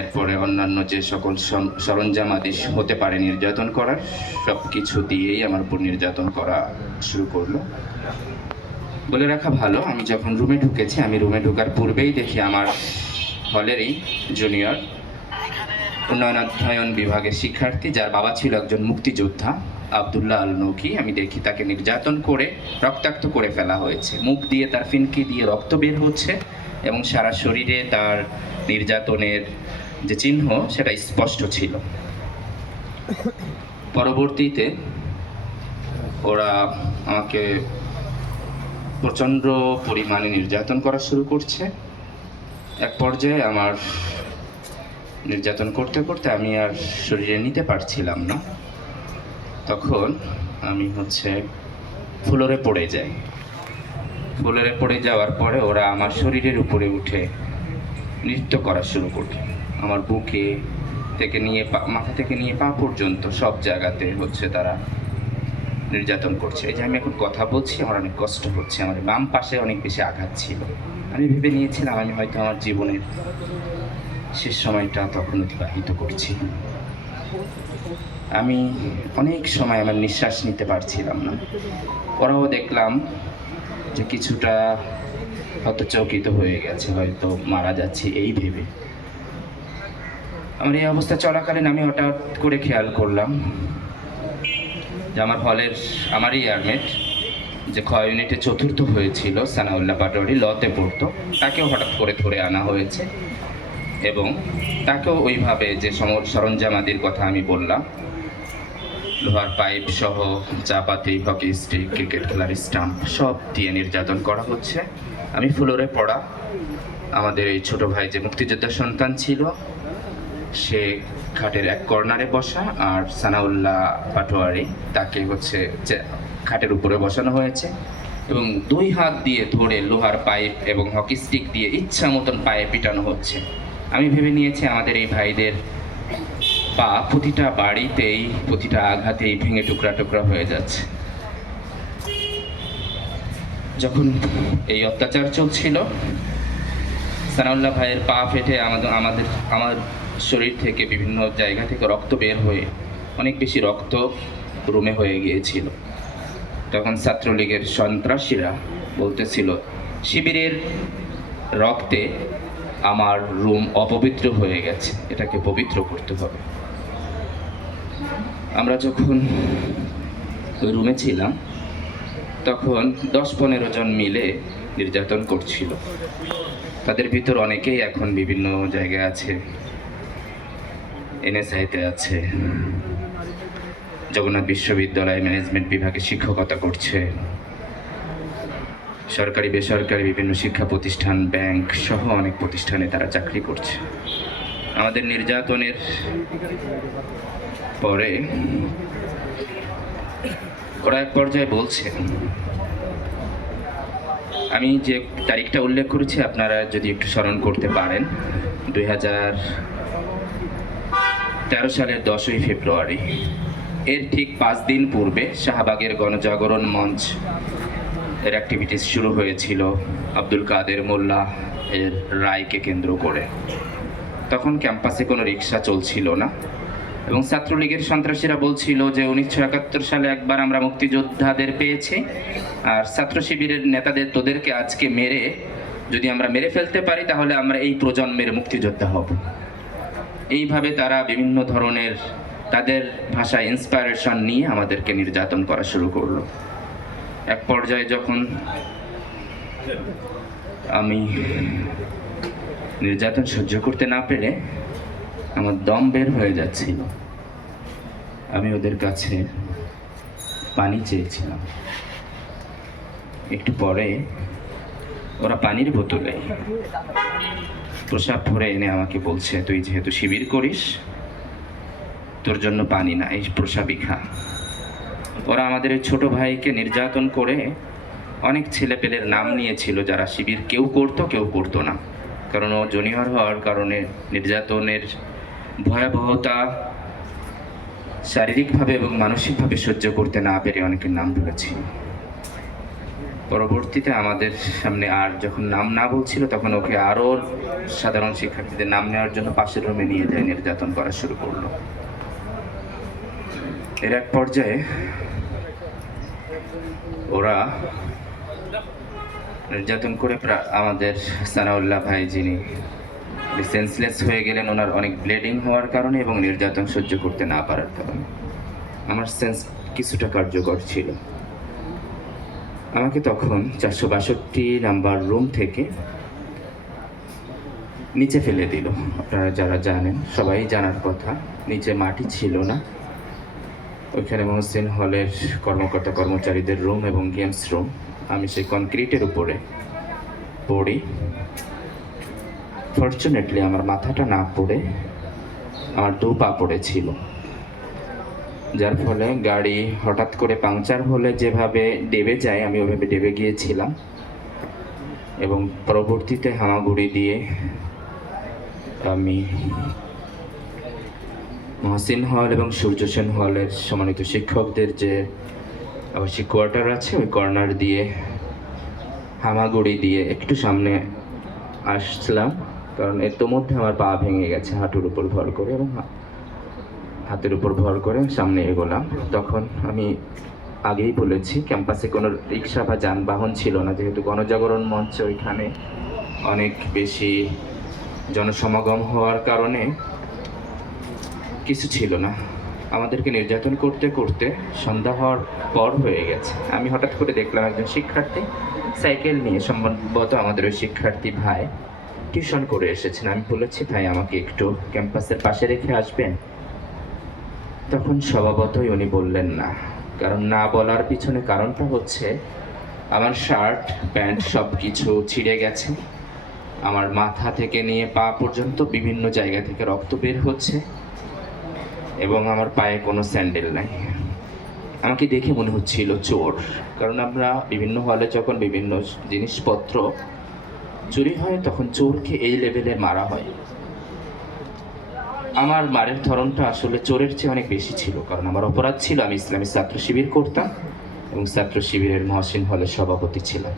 এরপরে অন্যান্য যে সকল সরঞ্জাম আদি হতে পারে নির্যাতন করার, সব কিছু দিয়েই আমার উপর নির্যাতন করা শুরু করলো। বলে রাখা ভালো, আমি যখন রুমে ঢুকেছি, আমি রুমে ঢোকার পূর্বেই দেখি আমার হলেরই জুনিয়র উন্নয়ন বিভাগের শিক্ষার্থী, যার বাবা ছিল একজন মুক্তিযোদ্ধা, আবদুল্লাহ আল নৌকি, আমি দেখি তাকে নির্যাতন করে রক্তাক্ত করে ফেলা হয়েছে। মুখ দিয়ে তার ফিনকি দিয়ে রক্ত বের হচ্ছে এবং সারা শরীরে তার নির্যাতনের যে চিহ্ন সেটা স্পষ্ট ছিল। পরবর্তীতে ওরা আমাকে প্রচণ্ড পরিমাণে নির্যাতন করা শুরু করছে। এক পর্যায়ে আমার নির্যাতন করতে করতে আমি আর শরীরে নিতে পারছিলাম না, তখন আমি ফ্লোরে পড়ে যাই। ফ্লোরে পড়ে যাওয়ার পরে ওরা আমার শরীরের উপরে উঠে নৃত্য করা শুরু করল। আমার বুকে থেকে নিয়ে মাথা থেকে নিয়ে পা পর্যন্ত সব জায়গাতে তারা নির্যাতন করছে। এই যে আমি এখন কথা বলছি, আমার অনেক কষ্ট হচ্ছে। আমার বাম পাশে অনেক বেশি আঘাত ছিল। আমি ভেবে নিয়েছিলাম আমি হয়তো আমার জীবনের শেষ সময়টা তখন অতিবাহিত করছি। আমি অনেক সময় আমার নিঃশ্বাস নিতে পারছিলাম না। ওরাও দেখলাম যে কিছুটা হতচকিত হয়ে গেছে, হয়তো মারা যাচ্ছি এই ভেবে। আমার এই অবস্থা চলাকালীন আমি হঠাৎ করে খেয়াল করলাম যে আমার হলের আমারই ইয়ারমেট, যে খ ইউনিটে চতুর্থ হয়েছিল, সানাউল্লাহ পাটোয়ারি, লতে পড়তো, তাকেও হঠাৎ করে ধরে আনা হয়েছে এবং তাকেও ওইভাবে যে সরঞ্জাম আদির কথা আমি বললাম, লোহার পাইপ সহ চাপাতি, হকি স্টিক, ক্রিকেট খেলার স্টাম্প সব দিয়ে নির্যাতন করা হচ্ছে। আমি ফ্লোরে পড়া, আমাদের এই ছোট ভাই যে মুক্তিযোদ্ধার সন্তান ছিল সে খাটের এক কর্নারে বসা, আর সানাউল্লাহ পাটোয়ারি তাকে খাটের উপরে বসানো হয়েছে এবং দুই হাত দিয়ে ধরে লোহার পাইপ এবং হকি স্টিক দিয়ে ইচ্ছা মতন পায়ে পিটানো হচ্ছে। আমি ভেবে নিয়েছি আমাদের এই ভাইদের পা প্রতিটা বাড়িতেই, প্রতিটা আঘাতেই ভেঙে টুকরা টুকরা হয়ে যাচ্ছে। যখন এই অত্যাচার চলছিল, সানাউল্লাহ ভাইয়ের পা ফেটে আমার শরীর থেকে বিভিন্ন জায়গা থেকে রক্ত বের হয়ে অনেক বেশি রক্ত রুমে হয়ে গিয়েছিল। তখন ছাত্রলীগের সন্ত্রাসীরা বলতেছিল শিবিরের রক্তে আমার রুম অপবিত্র হয়ে গেছে, এটাকে পবিত্র করতে হবে। আমরা যখন ওই রুমে ছিলাম তখন 10-15 জন মিলে নির্যাতন করছিল। তাদের ভিতর অনেকেই এখন বিভিন্ন জায়গায় আছে, এনএসআইতে আছে, জগন্নাথ বিশ্ববিদ্যালয় ম্যানেজমেন্ট বিভাগে শিক্ষকতা করছে, সরকারি বেসরকারি বিভিন্ন শিক্ষা প্রতিষ্ঠান, ব্যাংক সহ অনেক প্রতিষ্ঠানে তারা চাকরি করছে। আমাদের নির্যাতনের পরে ওরা এক পর্যায়ে বলছে, আমি যে তারিখটা উল্লেখ করেছি আপনারা যদি একটু স্মরণ করতে পারেন, 2013 সালের 10ই ফেব্রুয়ারি, এর ঠিক 5 দিন পূর্বে শাহবাগের গণজাগরণ মঞ্চ এর অ্যাক্টিভিটিস শুরু হয়েছিল আব্দুল কাদের মোল্লা এর রায়কে কেন্দ্র করে। তখন ক্যাম্পাসে কোনো রিক্সা চলছিল না এবং ছাত্রলীগের সন্ত্রাসীরা বলছিল যে 1971 সালে একবার আমরা মুক্তিযোদ্ধাদের পেয়েছি, আর ছাত্র শিবিরের নেতাদের তোদেরকে আজকে যদি আমরা মেরে ফেলতে পারি তাহলে আমরা এই প্রজন্মের মুক্তিযোদ্ধা হব। এইভাবে তারা বিভিন্ন ধরনের তাদের ভাষায় ইন্সপায়ারেশন নিয়ে আমাদেরকে নির্যাতন করা শুরু করলো। এক পর্যায়ে যখন আমি নির্যাতন সহ্য করতে না পেরে আমার দম বের হয়ে যাচ্ছিল, আমি ওদের কাছে পানি চেয়েছিলাম। একটু পরে ওরা পানির বোতলে প্রসাব ভরে এনে আমাকে বলছে, তুই যেহেতু শিবির করিস তোর জন্য পানি না, এই প্রসাবই খা। ওরা আমাদের এই ছোট ভাইকে নির্যাতন করে অনেক ছেলেপেলের নাম নিয়েছিল যারা শিবির কেউ করতো কেউ করতো না, কারণ ও জুনিয়র হওয়ার কারণে নির্যাতনের ভয়াবহতা শারীরিকভাবে এবং মানসিকভাবে সহ্য করতে না পেরে অনেকের নাম ধরেছিল। পরবর্তীতে আমাদের সামনে আর যখন নাম না বলছিল তখন ওকে আরও সাধারণ শিক্ষার্থীদের নাম নেওয়ার জন্য পাশের রুমে নিয়ে যায় নির্যাতন করা শুরু করলো। এর এক পর্যায়ে ওরা নির্যাতন করে আমাদের সানাউল্লাহ ভাই, যিনি সেন্সলেস হয়ে গেলেন ওনার অনেক ব্লিডিং হওয়ার কারণে এবং নির্যাতন সহ্য করতে না পারার কারণে। আমার সেন্স কিছুটা কার্যকর ছিল। আমাকে তখন 462 নাম্বার রুম থেকে নিচে ফেলে দিল। আপনারা যারা জানেন সবাই জানার কথা, নিচে মাটি ছিল না। ওইখানে মহসিন হলের কর্মকর্তা কর্মচারীদের রুম এবং গেমস রুম। আমি সেই কনক্রিটের উপরে পড়ি। ফর্চুনেটলি আমার মাথাটা না পড়ে আমার 2 পা পড়েছিল, যার ফলে গাড়ি হঠাৎ করে পাংচার হলে যেভাবে ডেবে যায় আমি ওইভাবে ডেবে গিয়েছিলাম এবং পরবর্তীতে হামাগুড়ি দিয়ে আমি মহসিন হল এবং সূর্য সেন হলের সম্মানিত শিক্ষকদের যে আবাসিক কোয়ার্টার আছে ওই কর্নার দিয়ে হামাগুড়ি দিয়ে একটু সামনে আসছিলাম, কারণ এর তো মধ্যে আমার পা ভেঙে গেছে হাঁটুর উপর ভর করে এবং হাতের উপর ভর করে সামনে এগোলাম। তখন আমি আগেই বলেছি ক্যাম্পাসে কোনো রিক্সা বা যানবাহন ছিল না, যেহেতু গণজাগরণ মঞ্চ ওইখানে অনেক বেশি জনসমাগম হওয়ার কারণে কিছু ছিল না। আমাদেরকে নির্যাতন করতে করতে সন্ধ্যা হওয়ার পর হয়ে গেছে। আমি হঠাৎ করে দেখলাম একজন শিক্ষার্থী সাইকেল নিয়ে, সম্ভবত আমাদের ওই শিক্ষার্থী ভাই টিউশন করে এসেছেন। আমি বলেছি, ভাই আমাকে একটু ক্যাম্পাসের পাশে রেখে আসবেন? তখন স্বভাবতই উনি বললেন না। কারণ না বলার পিছনে কারণটা হচ্ছে আমার শার্ট প্যান্ট সব কিছু ছিঁড়ে গেছে, আমার মাথা থেকে নিয়ে পা পর্যন্ত বিভিন্ন জায়গা থেকে রক্ত বের হচ্ছে এবং আমার পায়ে কোনো স্যান্ডেল নাই। আমাকে দেখে মনে হচ্ছিল চোর, কারণ আমরা বিভিন্ন হলে যখন বিভিন্ন জিনিসপত্র চুরি হয় তখন চোরকে এই লেভেলে মারা হয়। আমার মারের ধরনটা আসলে চোরের চেয়ে অনেক বেশি ছিল, কারণ আমার অপরাধ ছিল আমি ইসলামী ছাত্র শিবির করতাম এবং ছাত্র শিবিরের মহসিন হলের সভাপতি ছিলাম।